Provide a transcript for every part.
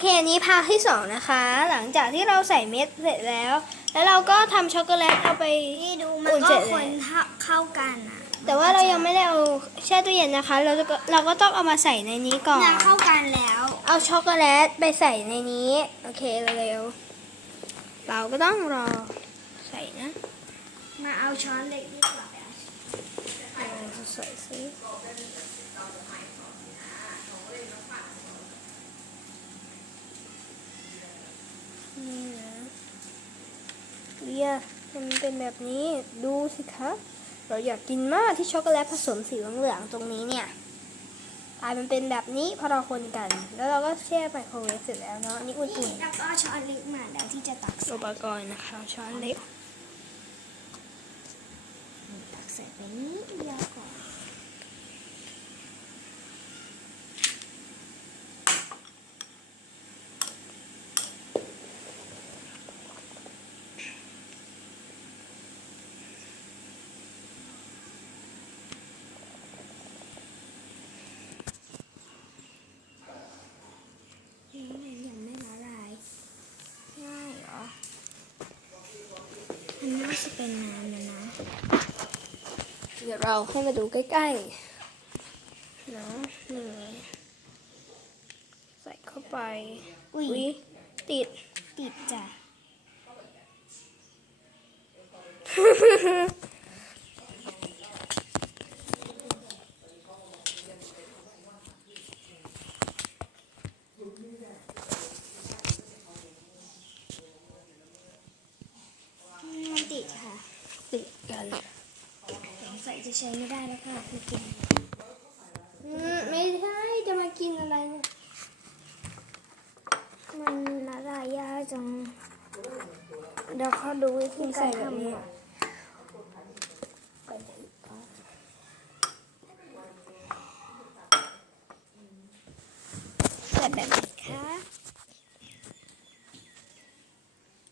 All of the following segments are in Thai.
เคอันนี้ภาคที่สองนะคะ หลังจากที่เราใส่เม็ดเสร็จแล้ว แล้วเราก็ทำช็อกโกแลตเอาไปนี่ดูมันอุ่นก็เสร็จคแล้วนเข้ากันอะแต่ว่าเรายังไม่ได้เอาแช่ตู้เย็นนะคะ เราจะก็เราก็ต้องเอามาใส่ในนี้ก่อนเนี่ยเข้ากันแล้ว เอาช็อกโกแลตไปใส่ในนี้ โอเคเร็วๆเราก็ต้องรอใส่นะ มาเอาช้อนเล็กดีกว่าเราใส่ซินี่นะ เรียมันเป็นแบบนี้ดูสิคะเราอยากกินมากที่ช็อกโกแลตผสมสีเหลืองๆตรงนี้เนี่ยกลายมันเป็นแบบนี้พอเราคนกัน แล้วเราก็แช่ไมโครเวฟเสร็จแล้วเนาะอันนี้อุ่นแล้วก็ช้อนเล็กมาแล้วที่จะตักๆอุปกรณ์นะคะช้อนเล็กตักใส่ไปนิดเดียวก่อน นี่มันยังไม่ละลายง่ายเหรอ มันน่าจะเป็นน้ำนะนะ เดี๋ยวเราให้มาดูใกล้ๆเนาะเลยใส่เข้าไป อุ๊ยอุ๊ยติด ติดจ้ะ มันติดค่ะ ติกันสงสัยจะใช้ไม่ได้แล้วค่ะคือกินอืมไม่ใช่จะมากินอะไร มันละลายยากจัง เดี๋ยวเขาดูวิธีการทำอะใส่แบบไหนคะ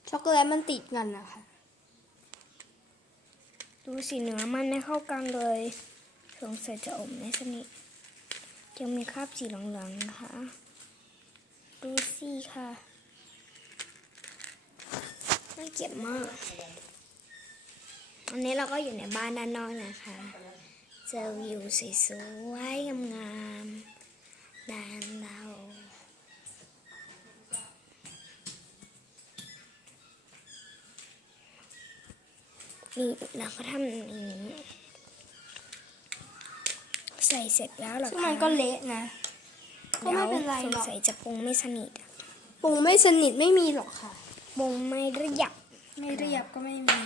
ช็อกโกแลตมันติดกันนะคะ ดูสีเนื้อมันไม่เข้ากันเลยสงสัยจะอมไม่สนิทยังมีคราบสีเหลืองๆนะคะ ดูสิค่ะน่าเกลียดมากวันนี้เราก็อยู่ในบ้านด้านนอกนะคะ เจอวิวสวยๆงามๆ นี่เราก็ทำอย่างนี้ ใส่เสร็จแล้วเหรอซึ่งคะมันก็เละนะก็ไม่เป็นไรสงหรอกสัยจะปรุงไม่สนิทอะปรุงไม่สนิทไม่มีหรอกค่ะปรุงไม่เรียบไม่เรียบก็ไม่มี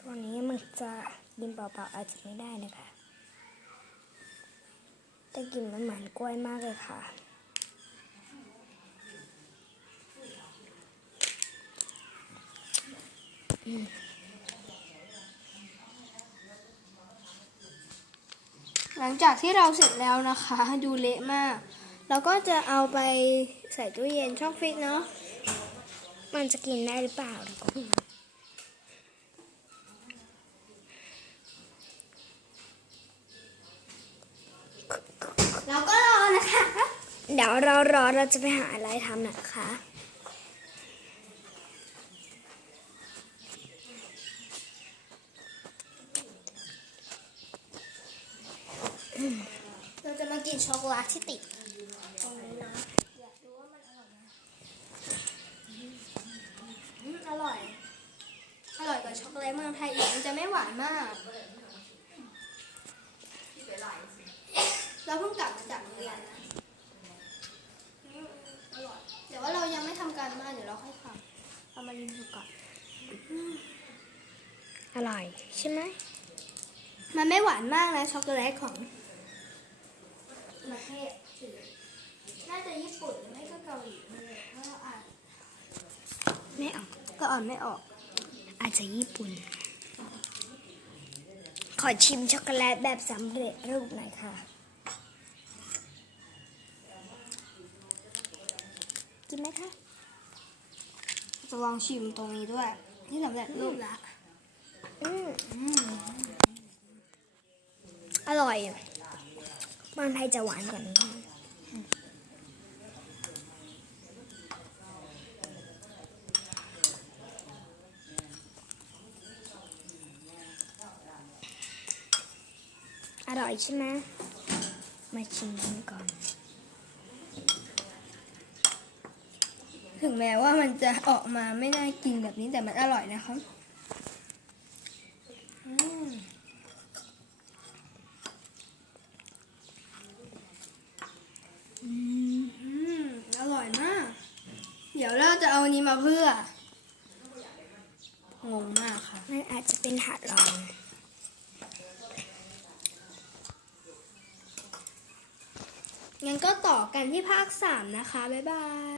ตัวนี้มันจะกินเปล่าๆอาจจะไม่ได้นะคะแต่กลิ่นมันเหมือนกล้วยมากเลยค่ะ หลังจากที่เราเสร็จแล้วนะคะ ดูเละมาก เราก็จะเอาไปใส่ตู้เย็นช่องฟรีซเนาะมันจะกินได้หรือเปล่าเราก็ไม่รู้เราก็รอนะคะ เดี๋ยวเรารอเราจะไปหาอะไรทำนะคะ เราจะมากิน ช็อกโกแลตที่ติดตรงนี้นะอยากดูว่ามันอร่อยไหมอืมอร่อย อร่อยกว่าช็อกโกแลตเมืองไทยอีกมันจะไม่หวานมาก เราเพิ่งกลับมาจากโรงเรียนนะอร่อยเดี๋ยวว่าเรายังไม่ทำการบ้านเดี๋ยวเราค่อยทำเรามารีวิวก่อนอร่อยใช่ไหมมันไม่หวานมากนะช็อกโกแลตของ ประเทศอื่นน่าจะญี่ปุ่นหรือไม่ก็เกาหลีเลยเพราะเราอ่านไม่ออกก็อ่านไม่ออก อาจจะญี่ปุ่น ขอชิมช็อกโกแลตแบบสำเร็จรูปหน่อยค่ะ กินไหมคะ จะลองชิมตรงนี้ด้วย ที่สำเร็จรูปละอืมอร่อย มันไทยจะหวานกว่านี้อร่อยใช่ไหมมาชิมกันก่อน ถึงแม้ว่ามันจะออกมาไม่น่ากินแบบนี้แต่มันอร่อยนะครับ จะเอาอันนี้มาเพื่องงมากค่ะมันอาจจะเป็นถาดรองงั้นก็ต่อกันที่ภาคสามนะคะ บ๊ายบาย